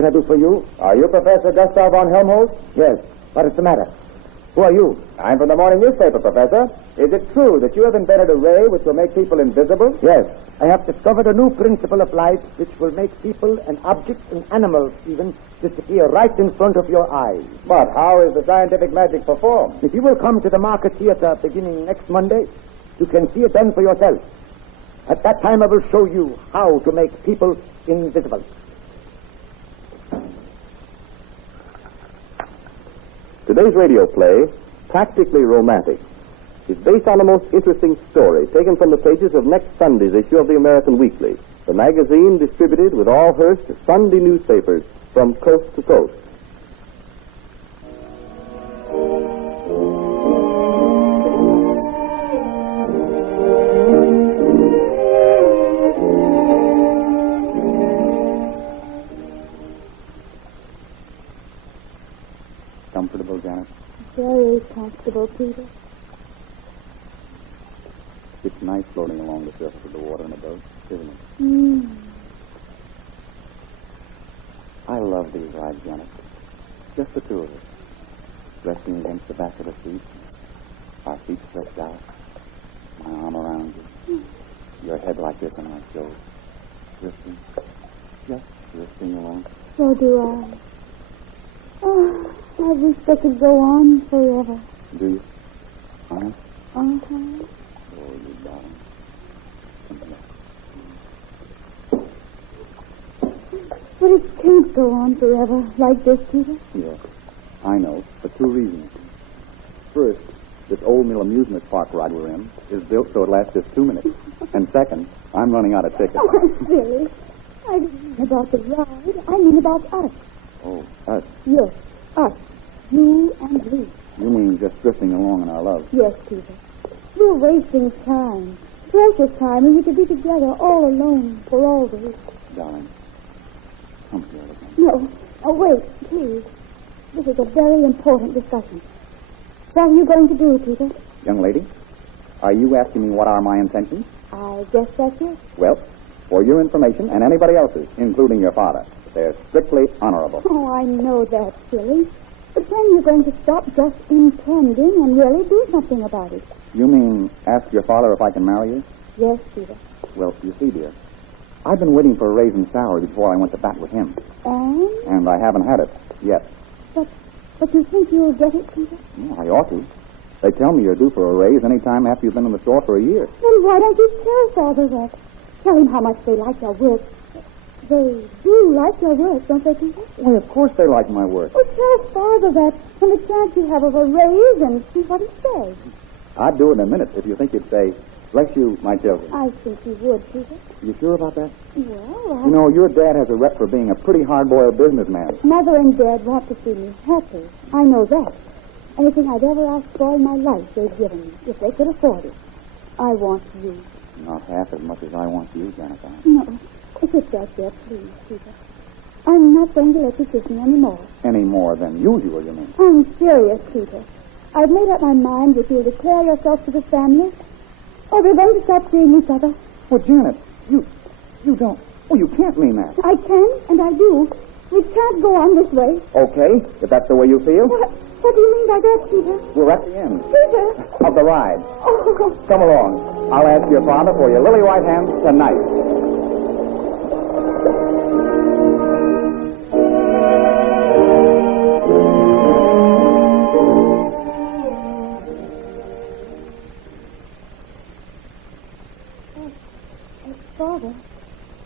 can I do for you? Are you Professor Gustav von Helmholtz? Yes. What is the matter? Who are you? I'm from the morning newspaper, Professor. Is it true that you have invented a ray which will make people invisible? Yes. I have discovered a new principle of light which will make people and objects and animals even disappear right in front of your eyes. But how is the scientific magic performed? If you will come to the Market Theater beginning next Monday, you can see it done for yourself. At that time, I will show you how to make people invisible. Today's radio play, Practically Romantic, is based on a most interesting story taken from the pages of next Sunday's issue of the American Weekly, the magazine distributed with all Hearst Sunday newspapers from coast to coast. Comfortable, Janet? Very comfortable, Peter. It's nice floating along the surface of the water in a boat, isn't it? I love these rides, Janet. Just the two of us. Resting against the back of the seat. Our feet stretched out. My arm around you. Your head like this on my shoulder. Drifting. Just drifting along. So do I. Oh, I wish I could go on forever. Do you? Honest? Uh-huh. Oh, you darling. But it can't go on forever like this, Peter. Yes, I know, for two reasons. First, this old mill amusement park ride we're in is built so it lasts just 2 minutes. And second, I'm running out of tickets. Oh, silly. I didn't mean about the ride. I mean about us. Oh, us. Yes, us. You and me. You mean just drifting along in our love? Yes, Peter. You're wasting time. Precious time, and we could be together all alone for always. Darling, come here again. No. Oh, wait, please. This is a very important discussion. What are you going to do, Peter? Young lady, are you asking me what are my intentions? I guess that's it. Well, for your information and anybody else's, including your father, they're strictly honorable. Oh, I know that, silly. But when are you going to stop just intending and really do something about it? You mean ask your father if I can marry you? Yes, Peter. Well, you see, dear, I've been waiting for a raise in salary before I went to bat with him. And I haven't had it yet. But you think you'll get it, Peter? Well, I ought to. They tell me you're due for a raise any time after you've been in the store for a year. Then why don't you tell Father that? Tell him how much they like your work. They do like your work, don't they, Peter? Why, of course they like my work. Well, tell Father that and the chance you have of a raise and see what he says. I'd do it in a minute if you think you'd say, bless you, my children. I think you would, Peter. You sure about that? Well, You know, your dad has a rep for being a pretty hard-boiled businessman. Mother and Dad want to see me happy. I know that. Anything I'd ever asked for in my life, they've given me, if they could afford it. I want you. Not half as much as I want you, Janet. No, sit back there, please, Peter. I'm not going to let you kiss me anymore. Any more than usual, you mean? I'm serious, Peter. I've made up my mind that you'll declare yourself to the family, or we're going to stop seeing each other. Well, Janet, you don't... Oh, you can't mean that. I can, and I do. We can't go on this way. Okay, if that's the way you feel. What do you mean by that, Peter? We're at the end Peter! of the ride. Oh, Come along. I'll ask your father for your lily white hand tonight. Father,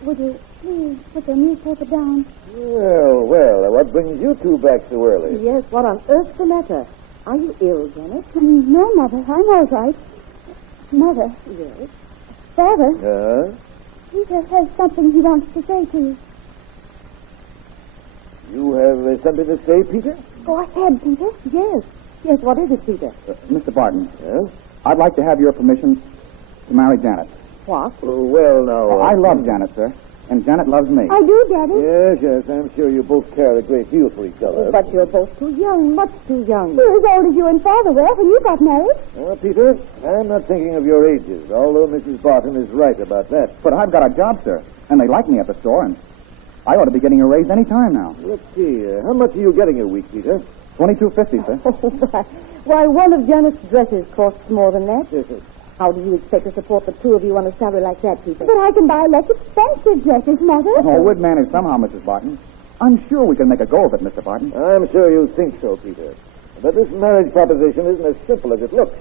would you please put the newspaper down? Well, what brings you two back so early? Yes, what on earth's the matter? Are you ill, Janet? No, Mother, I'm all right. Mother. Yes. Father. Peter has something he wants to say to you. You have something to say, Peter? Go ahead, Peter. Yes, what is it, Peter? Mr. Barton, Yes? I'd like to have your permission to marry Janet. What? Well, now... I love Janet, sir, and Janet loves me. I do, Daddy. Yes, I'm sure you both care a great deal for each other. But you're both too young, much too young. You're as old as you and Father were when you got married. Well, Peter, I'm not thinking of your ages, although Mrs. Barton is right about that. But I've got a job, sir, and they like me at the store, and I ought to be getting a raise any time now. Let's see. How much are you getting a week, Peter? $22.50, sir. Why, one of Janet's dresses costs more than that. How do you expect to support the two of you on a salary like that, Peter? But I can buy less expensive dresses, Mother. Oh, we'd manage somehow, Mrs. Barton. I'm sure we can make a go of it, Mr. Barton. I'm sure you think so, Peter. But this marriage proposition isn't as simple as it looks.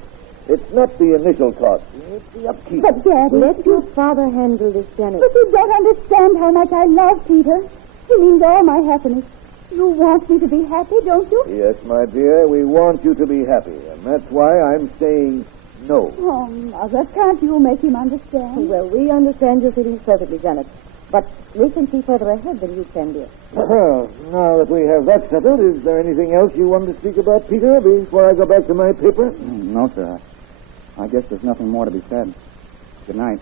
It's not the initial cost. It's the upkeep. But, Daddy... Let your father handle this, Janet. But you don't understand how much I love Peter. He means all my happiness. You want me to be happy, don't you? Yes, my dear, we want you to be happy. And that's why I'm saying no. Oh, Mother, can't you make him understand? Well, we understand your feelings perfectly, Janet. But we can see further ahead than you can, dear. Well, now that we have that settled, is there anything else you want to speak about, Peter, before I go back to my paper? No, sir. I guess there's nothing more to be said. Good night.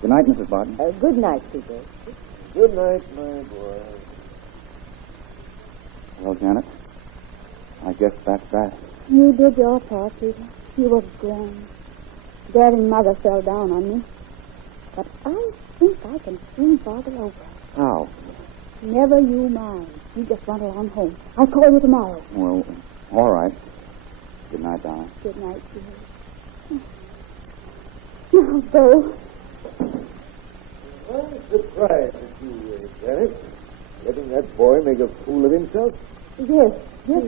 Good night, Mrs. Barton. Good night, Peter. Good night, my boy. Well, Janet, I guess that's that. You did your part, Peter. You were grand. Dad and Mother fell down on me. But I think I can swing Father over. How? Never you mind. You just run along home. I'll call you tomorrow. Well, all right. Good night, darling. Good night, dear. Now go. I'm surprised at you, Janet. Letting that boy make a fool of himself. Yes,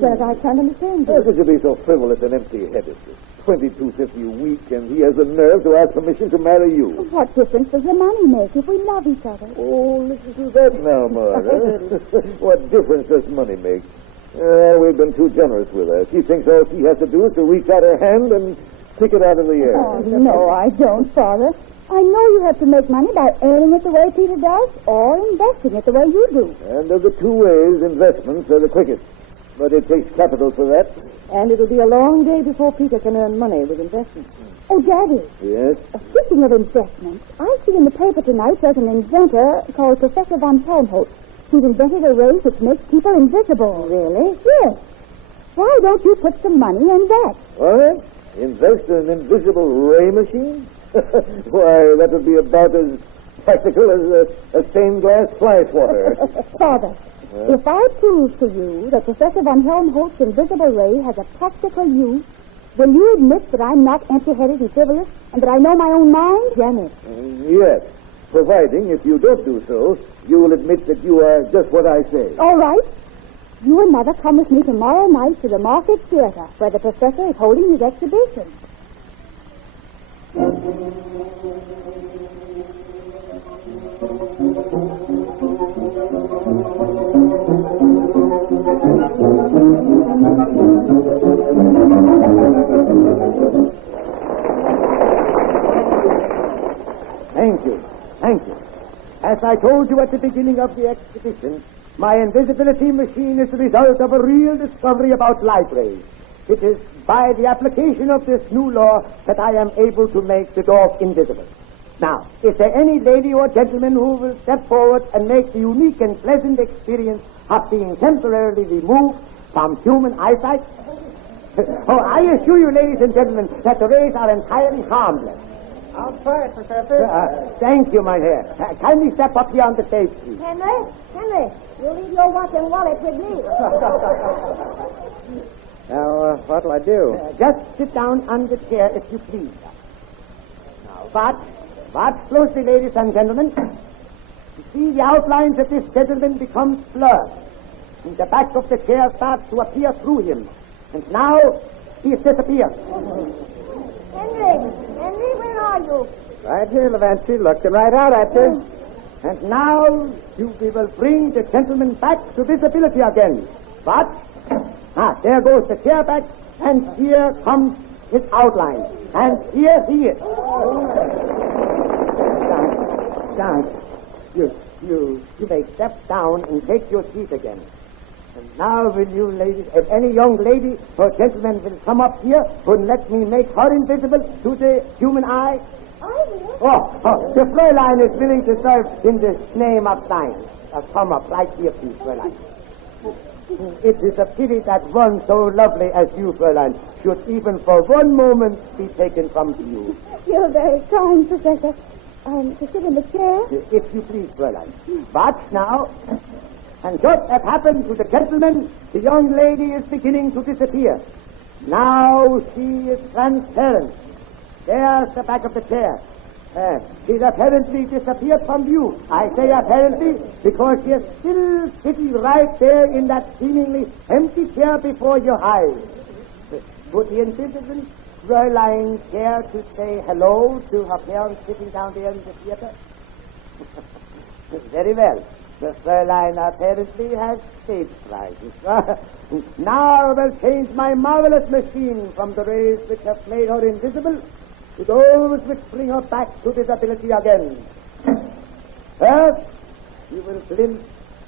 Dad, I can't understand How you. could you be so frivolous and empty-headed? $22.50 a week, and he has the nerve to ask permission to marry you. What difference does the money make if we love each other? Oh, listen to that now, Martha. What difference does money make? We've been too generous with her. She thinks all she has to do is to reach out her hand and stick it out of the air. Oh, no, I don't, Father. I know you have to make money by earning it the way Peter does or investing it the way you do. And of the two ways, investments are the quickest. But it takes capital for that. And it'll be a long day before Peter can earn money with investments. Oh, Daddy, Yes? speaking of investments, I see in the paper tonight there's an inventor called Professor von Helmholtz who's invented a ray which makes people invisible. Really? Yes. Why don't you put some money in that? What? Invest in an invisible ray machine? Why, that would be about as practical as a stained glass fly swatter. Father, if I prove to you that Professor von Helmholtz's invisible ray has a practical use, will you admit that I'm not empty-headed and frivolous and that I know my own mind? Janet. Yes, providing if you don't do so, you will admit that you are just what I say. All right. You and Mother come with me tomorrow night to the Market Theater, where the professor is holding his exhibition. Thank you. Thank you. As I told you at the beginning of the exhibition, my invisibility machine is the result of a real discovery about light rays. It is by the application of this new law that I am able to make the dog invisible. Now, is there any lady or gentleman who will step forward and make the unique and pleasant experience of being temporarily removed from human eyesight? Oh, I assure you, ladies and gentlemen, that the rays are entirely harmless. I'll try it, Professor. Thank you, my dear. Kindly step up here on the stage, please. Henry, you leave your watch and wallet with me. Now, what'll I do? Just sit down on the chair, if you please. Now, watch closely, ladies and gentlemen. You see, the outlines of this gentleman become blurred. And the back of the chair starts to appear through him. And now, he has disappeared. Henry, where are you? Right here, Levancy, looking right out at you. And now, we will bring the gentleman back to visibility again. But, there goes the chair back, and here comes his outline. And here he is. Down. You may step down and take your seat again. And now will you ladies, if any young lady or gentleman will come up here and let me make her invisible to the human eye? I will. Oh, the Fräulein is willing to serve in the name of science. Come up right here, please, Fräulein. It is a pity that one so lovely as you, Fräulein, should even for one moment be taken from you. You're very kind, Professor. To sit in the chair? If you please, Fräulein. Watch now. And just as happened to the gentleman, the young lady is beginning to disappear. Now she is transparent. There's the back of the chair. She's apparently disappeared from view. I say apparently because she is still sitting right there in that seemingly empty chair before your eyes. Would the invisible Fräulein care to say hello to her parents sitting down there in the theater? Very well. The Fräulein apparently has stage fright. Now I will change my marvelous machine from the rays which have made her invisible to those which bring her back to visibility again. First, you will glimpse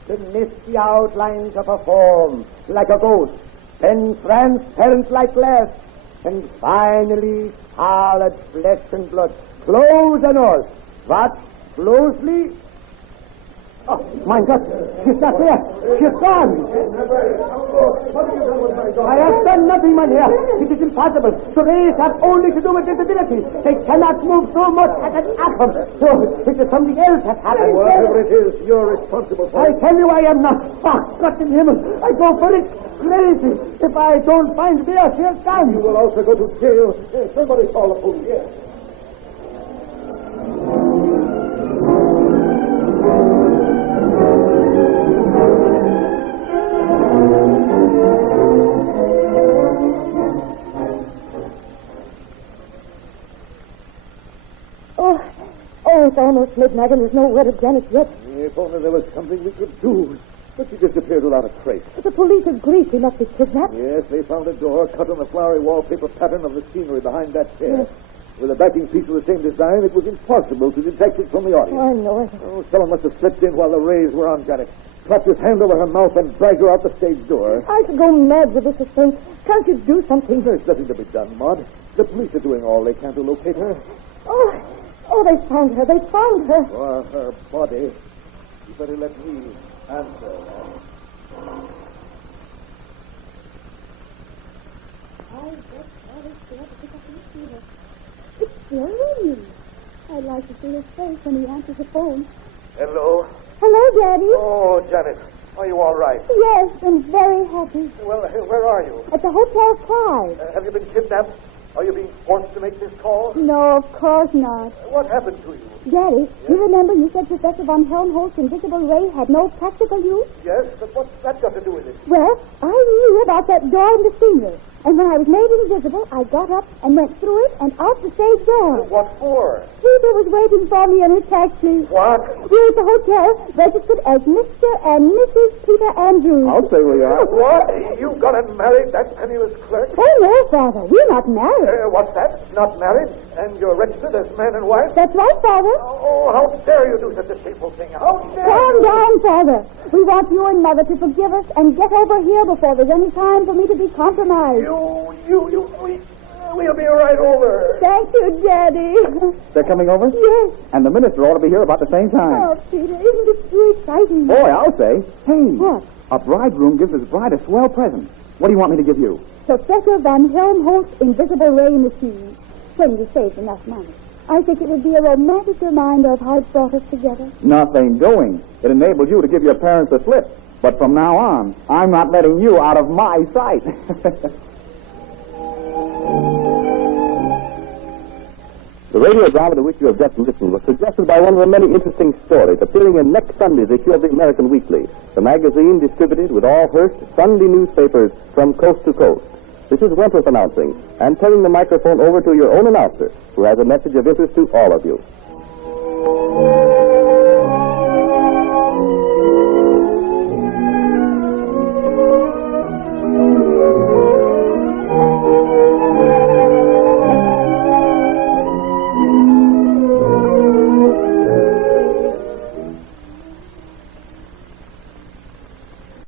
the misty outlines of her form like a ghost, then transparent like glass, and finally solid flesh and blood. Close and all. Watch closely. Oh, my God, she's not there. She's gone. I have done nothing, my dear. It is impossible. The rays have only to do with visibility. They cannot move so much as an atom. So it is something else has happened. Whatever it is, you're responsible for I tell you I am not. Oh, God in heaven. I go for it crazy. If I don't find her, she is gone. You will also go to jail. Somebody call the police. Yes. It's almost midnight and there's no word of Janet yet. If only there was something we could do. But she disappeared without a trace. The police agree she must be kidnapped. Yes, they found a door cut on the flowery wallpaper pattern of the scenery behind that chair. Yes. With a backing piece of the same design, it was impossible to detect it from the audience. Oh, I know it. Oh, someone must have slipped in while the rays were on Janet. Clapped his hand over her mouth and dragged her out the stage door. I should go mad with this suspense. Can't you do something? There's nothing to be done, Maud. The police are doing all they can to locate her. Oh, they found her. They found her. For her body. You better let me answer. I just thought it's there to pick up the receiver. It's Jeremy. I'd like to see his face when he answers the phone. Hello? Hello, Daddy. Oh, Janet. Are you all right? Yes, I'm very happy. Well, where are you? At the Hotel Pride. Have you been kidnapped? Are you being forced to make this call? No, of course not. What happened to you? Daddy, you remember you said Professor von Helmholtz's invisible ray had no practical use? Yes, but what's that got to do with it? Well, I knew about that door in the scenery. And when I was made invisible, I got up and went through it and out the stage door. What for? Peter was waiting for me in his taxi. What? Here at the hotel, registered as Mr. and Mrs. Peter Andrews. I'll say we are. What? You got and married that penniless clerk? Oh, no, Father. We're not married. What's that? Not married? And you're registered as man and wife? That's right, Father. Oh, how dare you do such a shameful thing? How dare Calm you? down, Father. We want you and Mother to forgive us and get over here before there's any time for me to be compromised. We'll be right over. Thank you, Daddy. They're coming over? Yes. And the minister ought to be here about the same time. Oh, Peter, isn't it too exciting? Boy, I'll say. Hey. What? A bridegroom gives his bride a swell present. What do you want me to give you? Professor von Helmholtz's invisible ray machine. When you save enough money. I think it would be a romantic reminder of how it brought us together. Nothing doing. It enabled you to give your parents a slip. But from now on, I'm not letting you out of my sight. The radio drama to which you have just listened was suggested by one of the many interesting stories appearing in next Sunday's issue of the American Weekly, the magazine distributed with all Hearst Sunday newspapers from coast to coast. This is Wentworth announcing and turning the microphone over to your own announcer, who has a message of interest to all of you.